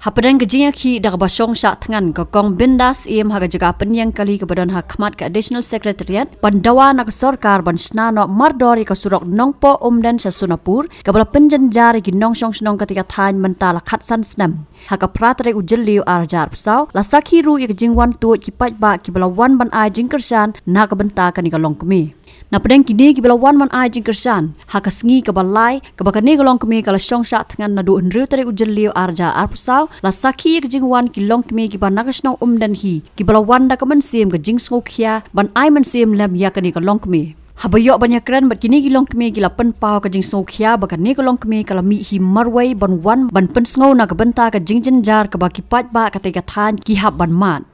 Hapadang gejinga ki dak basong sya tangan ke kong bindas im haga jaga penyang kali kebadan hakmat ke additional secretariat bandawa nak sorkar ban snano mardori ke surok nongpo umdan sya sunapur kabala penjenjar gi nongsong snong ketika than mentala khatsan snam haka pratre ujeliu arjar psau la sakhiru ik jingwan tu ki pajba ki balawan ban ai jingkersan na ka benta kan ka longkemi na pedang kini ki balawan man ai jingkersan haka sngi ka balai ka bakani ka longkemi kala song sya tangan na du nriu tare ujeliu arjar psau la sakhi ek jingwan ki longkemi ki ban nagasnong umdan hi ki balawan da ka mansim ka jingsngok khia ban ai mansim lam ya kan ka longkemi Habayok banyak keren bat kini gilong kemi gila pen pau ka jing sokhia bakan ni gilong kemi kala mi hi marwai ban wan ban pen sngo na ka benta ka jing jenjar ka baki pat ba ka te ka than ki hab ban mat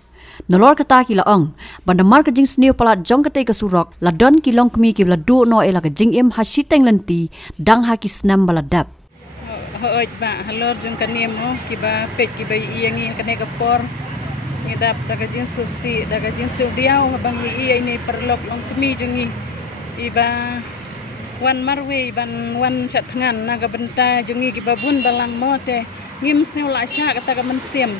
nolor kata kila ong ban damar ka jing sniu pala jong ka te ka surok la don kilong kemi ki bla du no ela ka jing im hasiteng lenti dang ha ki snam baladap oj ba halor jong ka nemo ki ba pet ki ba iangi ka ne ka por ni dap daga jing susi daga jing su diau bang i ini perlok long kemi jengi iba wan marwe ban wan chatngan naga benta jengi ki babun balang mote ngim sneu la sya kata ka mensim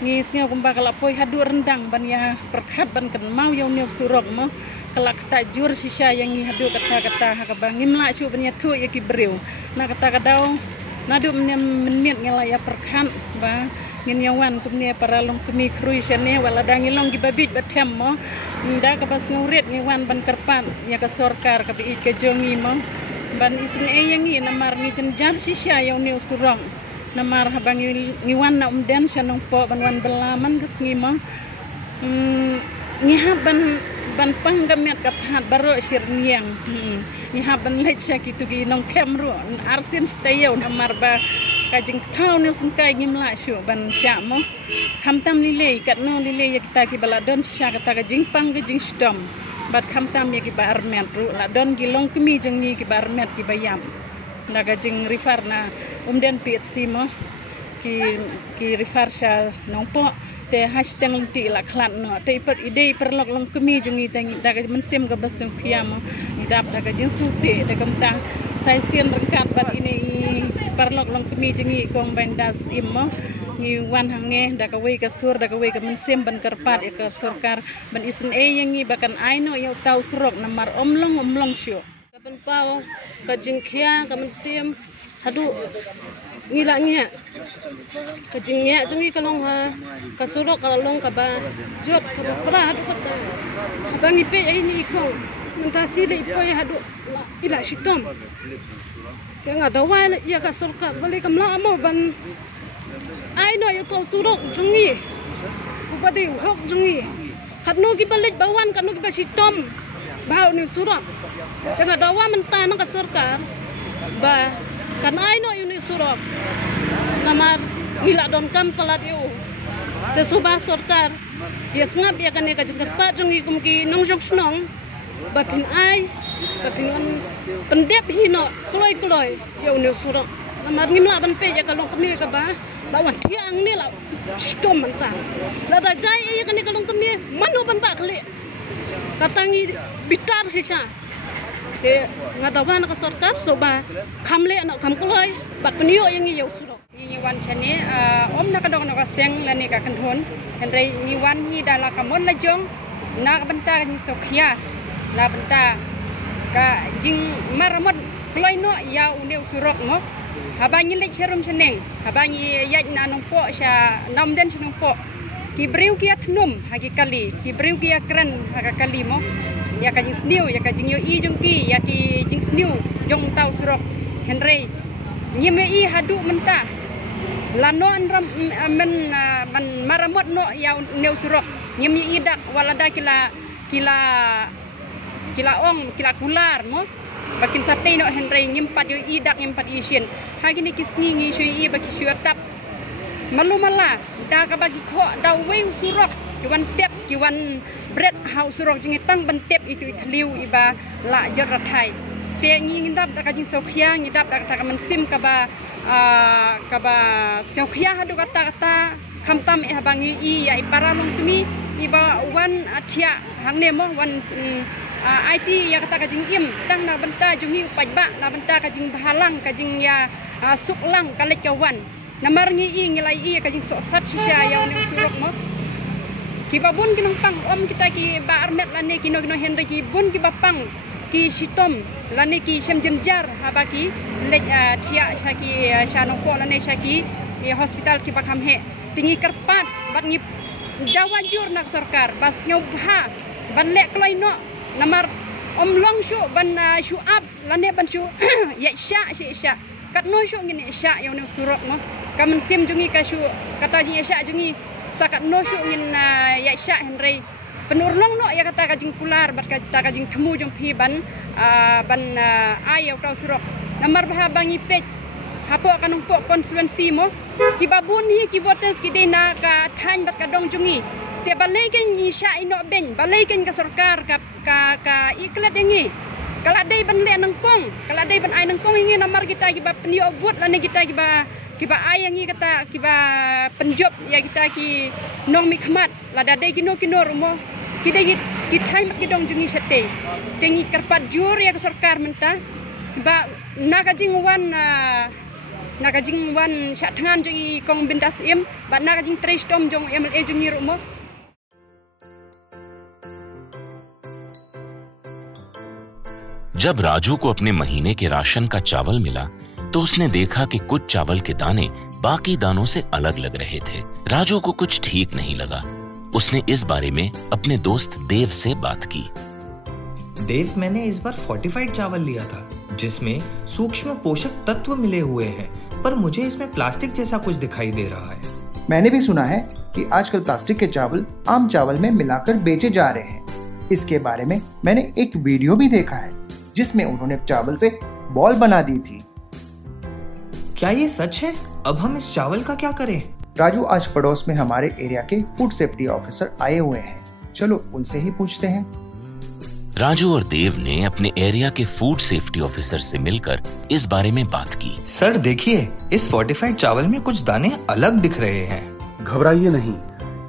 ngi sneu kumba kala poi hadu rendang ban ya perkhat ban kan mau yo neu surok mo kala kata jur sisa yang ngi hadu kata ka bang ngim la syu ban ya thu ya ki breu na kata ka dau nadu menit ngela ya perkhan ba ngin yawan kumne paralong kemi krui sene wala dangilong gi babit batem mo nda ka pas nguret ngiwan ban kerpan ya ka sorkar ka bi ke jongi mo ban isin e yangi namar ngi jenjar sisya ya ni usurong namar habang ngiwan na umden sanong po ban wan belaman gesngi mo ngihaban ban panggamet ka phat baro sirniang ngihaban lecha kitu gi nong kemru arsin tayo namar ba kajing thau ne sungkai ngimla syu ban sya mo khamtam lile kat no lile ya kita ki baladon sya kata kajing pang kajing stom bat khamtam ya ki ba armet ru la don gilong kemi jengi ki ba armet ki bayam na kajing rifar na umden pc mo ki rifar sya nongpo te hashtag lenti la khlat no te per ide perlok long kemi jengi tang da ka mensim ka basung khiam idap da ka jing susi te kamta sai sien rengkat bat ini parlok long kemi jengi kong bendas immo ngi wan hangne da ka wei ka sur da ka wei ka mensim ban karpat ya ka sorkar ban isen e yangi bakan aino ya tau surok namar omlong syo ka ban pau ka jingkhia ka mensim hadu ngila ngia ka jingnya jengi ka long ha ka surok ka long ka ba job ka pra hadu kata habangi pe ini kong mentasi le ipoy hadu ila shitom kaya nga dawa ya ka sorka balik kamla mo ban ay no yung tau surok jungi upadi hok jungi katno ki balik bawan katno ki basitom bahaw ni surok kaya nga dawa menta ng ka sorka ba kan ay no yung surok namar ngila don kam palat yu te suba sorkar ya ngap ya kan ya ka jengkerpa jungi kumki nong jok snong bapin ay bapin pendep hino kloy ya unu surok namar ngimla ban pe ya kalong kemi ka ba lawan tiang ni la stom manta la da jai ya kan kalong kemi manu ban ba kle katangi bitar sisa te ngadawan ka sorkar soba kamle anak kam kloy bat penio yang ya surok ngiwan chane om na kadong na kaseng la ni ka kanthon henrei ngiwan hi dala kamon la jong na benta ni sokhia la benta ka jing maramot kloy no ya uneu surok mo habangi lek serum seneng habangi yaj na nongpo sya namden senongpo ki breu ki atnum hagi kali ki breu ki akran haga kali mo ya ka jing sniu ya ka jing yo i jong ki ya ki jing sniu jong tau surok henrei nyime i hadu menta lanon ram men man maramot no ya uneu surok nyime i dak walada kila ong kila kular mo bakin sate no henrei nyimpat yo idak nyimpat isin hagi ni kisngi ngi shui i baki syuatap malumala da ka bagi kho da wei surok kiwan tep kiwan bread house surok jingi tang ban tep itu ikliu iba la jarathai te ngi ngidap da ka jing sokhia ngidap da ka mensim ka ba sokhia hadu kata khamtam e habangi i ya iparalong kemi iba wan athia hangne mo wan IT ya kata kajing im tang na benta jungi pajba na benta kajing bahalang kajing ya suklang kalek kawan namar ngi i ngilai i ka jing so sat sha yaw ne surok mo ki babun ki nong pang om kita ki ba armet lane ki no henry ki bun ki bapang ki sitom lane ki sem jenjar haba ki le thia sha ki sha no ko lane sha ki hospital ki pakam he tingi kerpat bat ngi jawajur nak sarkar bas nyobha ban lek kloi no namar om long shu ban shu up lane ban shu ya sha kat no shu ngin sha yaw ne surok mo kamen sim jungi ka shu kata ji sha jungi sakat no shu ngin ya sha henry penurlong no ya kata kajing kular bat kata kajing temu jong pi ban ayo kau surok namar bah bangi pej hapo kanong po konstituensi mo ki babun hi ki voters ki dina ka than bat kadong jungi te balai ken ni sha ino ben balai ken ka sarkar ka iklat dengi kala dai ban le nang kong kala dai ban ai nang kong ngi namar kita ki ba penio vot la ne kita ki ba ai ngi kata ki ba penjob ya kita ki nong mikmat la da dai kino rumo ki dai ki than bat ki dong jungi sete tengi kerpat jur ya ka sarkar menta ba nakajing wan sha thangan jungi kong bindas im ba nakajing tres tom jong MLA jungi rumo. जब राजू को अपने महीने के राशन का चावल मिला तो उसने देखा कि कुछ चावल के दाने बाकी दानों से अलग लग रहे थे। राजू को कुछ ठीक नहीं लगा। उसने इस बारे में अपने दोस्त देव से बात की। देव, मैंने इस बार फोर्टिफाइड चावल लिया था जिसमें सूक्ष्म पोषक तत्व मिले हुए हैं, पर मुझे इसमें प्लास्टिक जैसा कुछ दिखाई दे रहा है। मैंने भी सुना है कि आजकल प्लास्टिक के चावल आम चावल में मिलाकर बेचे जा रहे हैं। इसके बारे में मैंने एक वीडियो भी देखा है जिसमें उन्होंने चावल से बॉल बना दी थी। क्या ये सच है? अब हम इस चावल का क्या करें? राजू, आज पड़ोस में हमारे एरिया के फूड सेफ्टी ऑफिसर आए हुए हैं, चलो उनसे ही पूछते हैं। राजू और देव ने अपने एरिया के फूड सेफ्टी ऑफिसर से मिलकर इस बारे में बात की। सर देखिए, इस फोर्टिफाइड चावल में कुछ दाने अलग दिख रहे हैं। घबराइए नहीं,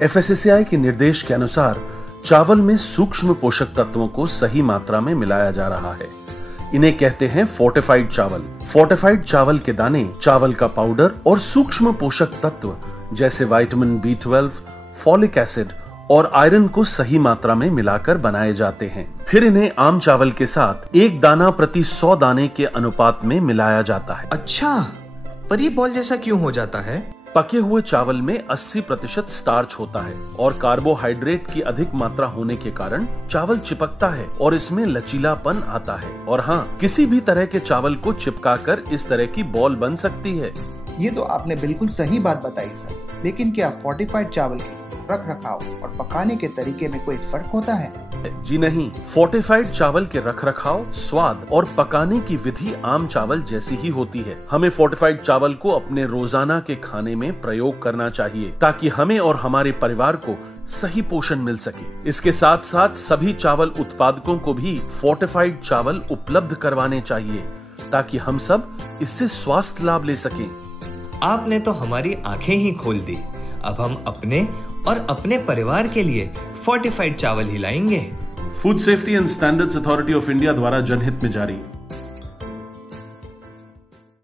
FSSAI के निर्देश के अनुसार चावल में सूक्ष्म पोषक तत्वों को सही मात्रा में मिलाया जा रहा है। इन्हें कहते हैं फोर्टिफाइड चावल। फोर्टिफाइड चावल के दाने चावल का पाउडर और सूक्ष्म पोषक तत्व जैसे विटामिन B12, फॉलिक एसिड और आयरन को सही मात्रा में मिलाकर बनाए जाते हैं। फिर इन्हें आम चावल के साथ 1 दाना प्रति 100 दाने के अनुपात में मिलाया जाता है। अच्छा, पर ये बॉल जैसा क्यों हो जाता है? पके हुए चावल में 80% स्टार्च होता है और कार्बोहाइड्रेट की अधिक मात्रा होने के कारण चावल चिपकता है और इसमें लचीलापन आता है। और हाँ, किसी भी तरह के चावल को चिपकाकर इस तरह की बॉल बन सकती है। ये तो आपने बिल्कुल सही बात बताई सर, लेकिन क्या फोर्टिफाइड चावल के रख रखाव और पकाने के तरीके में कोई फर्क होता है? जी नहीं, फोर्टिफाइड चावल के रखरखाव, स्वाद और पकाने की विधि आम चावल जैसी ही होती है। हमें फोर्टिफाइड चावल को अपने रोजाना के खाने में प्रयोग करना चाहिए ताकि हमें और हमारे परिवार को सही पोषण मिल सके। इसके साथ साथ सभी चावल उत्पादकों को भी फोर्टिफाइड चावल उपलब्ध करवाने चाहिए ताकि हम सब इससे स्वास्थ्य लाभ ले सकें। आपने तो हमारी आंखें ही खोल दी। अब हम अपने और अपने परिवार के लिए फोर्टिफाइड चावल ही लाएंगे। Food safety and standards authority of India द्वारा जनहित में जारी।